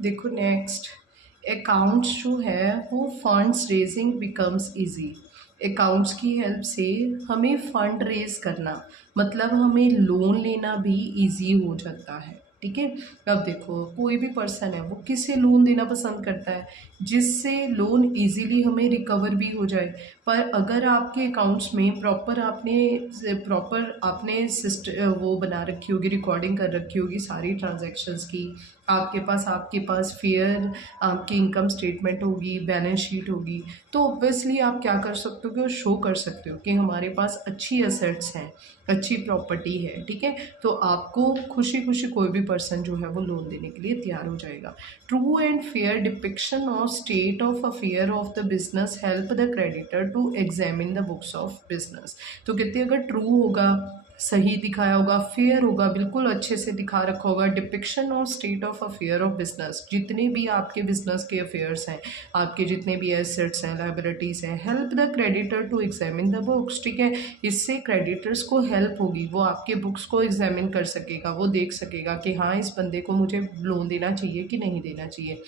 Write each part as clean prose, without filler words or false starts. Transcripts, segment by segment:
देखो next, accounts जो है वो funds raising becomes easy. Accounts की हेल्प से हमें फंड रेज करना, मतलब हमें लोन लेना भी इजी हो जाता है। ठीक है, अब देखो कोई भी पर्सन है वो किसे लोन देना पसंद करता है, जिससे लोन इजीली हमें रिकवर भी हो जाए। पर अगर आपके अकाउंट्स में प्रॉपर आपने वो बना रखी होगी, रिकॉर्डिंग कर रखी होगी सारी ट्रांजैक्शंस की, आपके पास फेयर आपकी इनकम स्टेटमेंट होगी, बैलेंस शीट होगी, तो ऑब्वियसली आप क्या कर सकते हो कि वो शो कर सकते हो कि हमारे पास अच्छी असेट्स हैं, अच्छी प्रॉपर्टी है। ठीक है, तो आपको खुशी खुशी कोई भी पर्सन जो है वो लोन देने के लिए तैयार हो जाएगा। True and fair depiction of state of affair of the business help the creditor to examine the books of business. तो कहते हैं अगर ट्रू होगा, सही दिखाया होगा, फेयर होगा, बिल्कुल अच्छे से दिखा रखा होगा, डिपिक्शन और state of affair of business, जितने भी आपके बिजनेस के अफेयर्स हैं, आपके जितने भी एसेट्स हैं, लाइबिलिटीज़ हैं, help the creditor to examine the books. ठीक है, इससे क्रेडिटर्स को हेल्प होगी, वो आपके बुक्स को एग्जामिन कर सकेगा, वो देख सकेगा कि हाँ इस बंदे को मुझे लोन देना चाहिए कि नहीं देना चाहिए।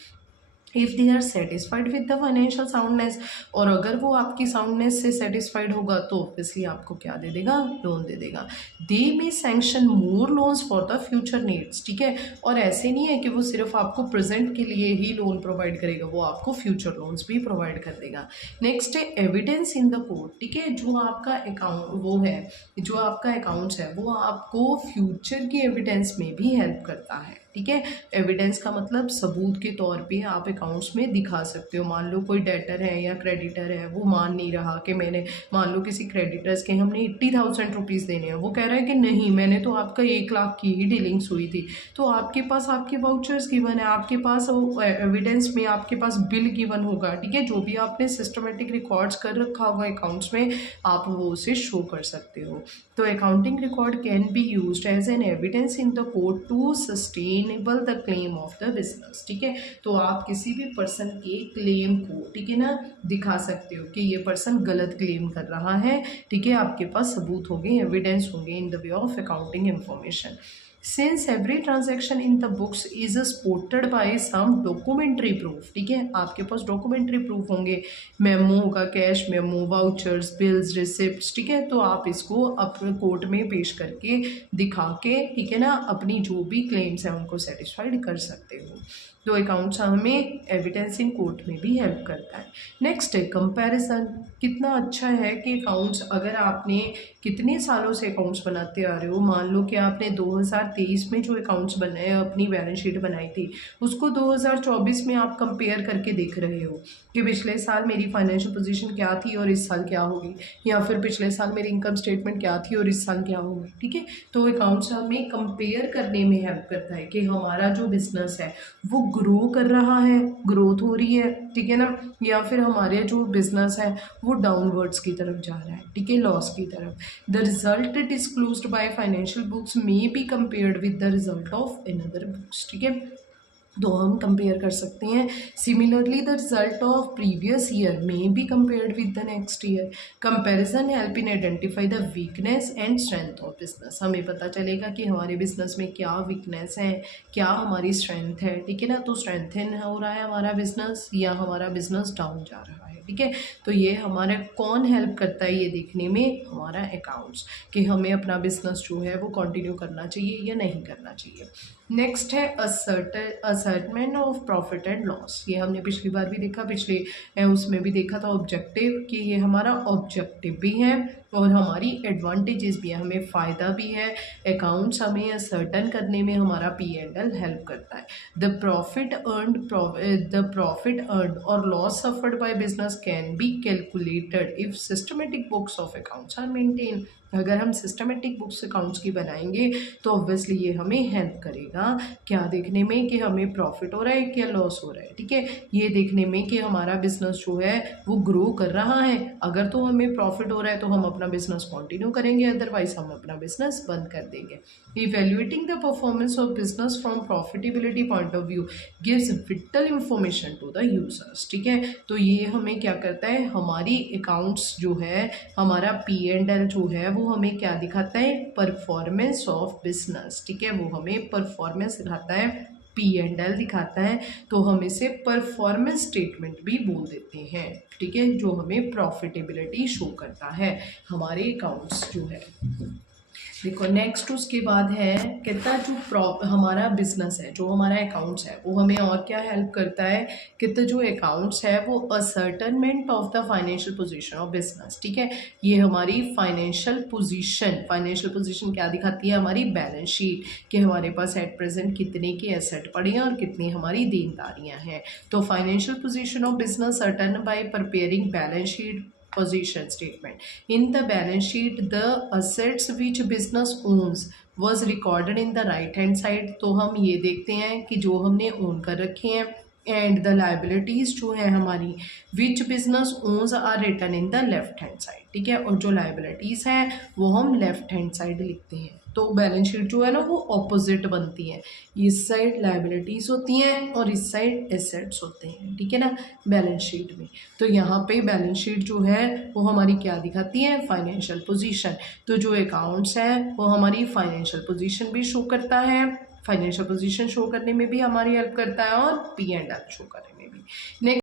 If they are satisfied with the financial soundness, और अगर वो आपकी साउंडनेस से सेटिस्फाइड होगा तो ऑब्वियसली आपको क्या दे देगा, लोन दे देगा। They may sanction more loans for the future needs. ठीक है, और ऐसे नहीं है कि वो सिर्फ आपको प्रेजेंट के लिए ही लोन प्रोवाइड करेगा, वो आपको फ्यूचर लोन्स भी प्रोवाइड कर देगा। नेक्स्ट है एविडेंस इन द कोर्ट। ठीक है, जो आपका अकाउंट वो है, जो आपका अकाउंट्स है वो आपको फ्यूचर की एविडेंस में भी हेल्प करता है। ठीक है, एविडेंस का मतलब सबूत के तौर पे आप अकाउंट्स में दिखा सकते हो। मान लो कोई डेटर है या क्रेडिटर है, वो मान नहीं रहा कि मैंने, मान लो किसी क्रेडिटर्स के हमने 80,000 रुपीज़ देने हैं, वो कह रहा है कि नहीं मैंने तो आपका 1 लाख की ही डीलिंग्स हुई थी, तो आपके पास आपके वाउचर्स गिवन है, आपके पास एविडेंस में आपके पास बिल गिवन होगा। ठीक है, जो भी आपने सिस्टमेटिक रिकॉर्ड्स कर रखा होगा अकाउंट्स में, आप वो उसे शो कर सकते हो। तो accounting record can be used as an evidence in the court to sustainable the claim of the business. ठीक है, तो आप किसी भी पर्सन के क्लेम को, ठीक है ना, दिखा सकते हो कि ये पर्सन गलत क्लेम कर रहा है। ठीक है, आपके पास सबूत होंगे, एविडेंस होंगे in the way of accounting information. Since every transaction in the books is supported by some documentary proof. ठीक है, आपके पास डॉक्यूमेंट्री प्रूफ होंगे, मेमो होगा, cash memo, vouchers, bills, receipts. ठीक है, तो आप इसको अपने कोर्ट में पेश करके दिखा के, ठीक है ना, अपनी जो भी क्लेम्स हैं उनको सेटिस्फाइड कर सकते हो। तो अकाउंट्स हमें एविडेंस इन कोर्ट में भी हेल्प करता है। नेक्स्ट है कंपैरिजन। कितना अच्छा है कि अकाउंट्स, अगर आपने कितने सालों से अकाउंट्स बनाते आ रहे हो, मान लो कि आपने 2023 में जो अकाउंट्स बनाए, अपनी बैलेंस शीट बनाई थी, उसको 2024 में आप कंपेयर करके देख रहे हो कि पिछले साल मेरी फाइनेंशियल पोजीशन क्या थी और इस साल क्या होगी, या फिर पिछले साल मेरी इनकम स्टेटमेंट क्या थी और इस साल क्या होगी। ठीक है, तो अकाउंट्स हमें कंपेयर करने में हेल्प करता है कि हमारा जो बिजनेस है वो ग्रो कर रहा है, ग्रोथ हो रही है, ठीक है ना, या फिर हमारे जो बिजनेस है वो डाउनवर्ड्स की तरफ जा रहा है, ठीक है, लॉस की तरफ। The result disclosed by financial books may be compared with the result of another books. ठीक है, तो हम कंपेयर कर सकते हैं। Similarly the result of previous year may be compared with the next year. Comparison help in identify the weakness and strength of business. हमें पता चलेगा कि हमारे बिजनेस में क्या वीकनेस है, क्या हमारी स्ट्रेंथ है। ठीक है ना, तो स्ट्रेंथन हो रहा है हमारा बिजनेस या हमारा बिजनेस डाउन जा रहा है। ठीक है, तो ये हमारा कौन हेल्प करता है ये देखने में, हमारा अकाउंट्स, कि हमें अपना बिजनेस जो है वो कंटिन्यू करना चाहिए या नहीं करना चाहिए। नेक्स्ट है असर्टमेंट ऑफ प्रॉफिट एंड लॉस। ये हमने पिछली बार भी देखा, पिछले उसमें भी देखा था ऑब्जेक्टिव, कि ये हमारा ऑब्जेक्टिव भी है और हमारी एडवांटेजेस भी है, हमें फ़ायदा भी है। अकाउंट्स हमें असर्टन करने में हमारा P&L हेल्प करता है। द प्रॉफिट अर्नड और loss suffered by business can be calculated if systematic books of accounts are maintain. अगर हम सिस्टमेटिक बुक्स अकाउंट्स की बनाएंगे तो ऑब्वियसली ये हमें हेल्प करेगा क्या देखने में, कि हमें प्रॉफिट हो रहा है क्या लॉस हो रहा है। ठीक है, ये देखने में कि हमारा बिजनेस जो है वो ग्रो कर रहा है। अगर तो हमें प्रॉफिट हो रहा है तो हम अपना बिजनेस कंटिन्यू करेंगे, अदरवाइज हम अपना बिजनेस बंद कर देंगे। Evaluating the performance of business from profitability point of view gives vital information to the users. ठीक है, तो ये हमें क्या करता है, हमारी अकाउंट्स जो है, हमारा P&L जो है वो हमें क्या दिखाता है, परफॉर्मेंस ऑफ बिजनेस। ठीक है, वो हमें परफॉर्मेंस दिखाता है P&L दिखाता है तो हम इसे परफॉर्मेंस स्टेटमेंट भी बोल देते हैं, ठीक है, जो हमें प्रॉफिटेबिलिटी शो करता है हमारे अकाउंट्स जो है। देखो नेक्स्ट उसके बाद है कितना जो हमारा बिजनेस है, जो हमारा अकाउंट्स है वो हमें और क्या हेल्प करता है, कितना जो अकाउंट्स है वो ascertainment of the financial position of business, ठीक है। ये हमारी फाइनेंशियल पोजीशन क्या दिखाती है, हमारी बैलेंस शीट, कि हमारे पास एट प्रेजेंट कितने के एसेट पड़े हैं और कितनी हमारी देनदारियां हैं। तो financial position of business certain bye preparing balance sheet position statement. In the balance sheet, the assets which business owns was recorded in the right hand side. तो हम ये देखते हैं कि जो हमने ओन कर रखे हैं, एंड द लाइबिलिटीज़ जो है हमारी which business owns are written in the left hand side, ठीक है, और जो लाइबिलिटीज़ हैं वो हम लेफ्ट हैंड साइड लिखते हैं। तो बैलेंस शीट जो है ना वो ऑपोजिट बनती है, इस साइड लाइबिलिटीज़ होती हैं और इस साइड एसेट्स होते हैं, ठीक है ना, बैलेंस शीट में। तो यहाँ पे बैलेंस शीट जो है वो हमारी क्या दिखाती है, फाइनेंशियल पोजीशन। तो जो अकाउंट्स हैं वो हमारी फाइनेंशियल पोजीशन भी शो करता है, फाइनेंशियल पोजीशन शो करने में भी हमारी हेल्प करता है और P&L शो करने में भी। नेक्स्ट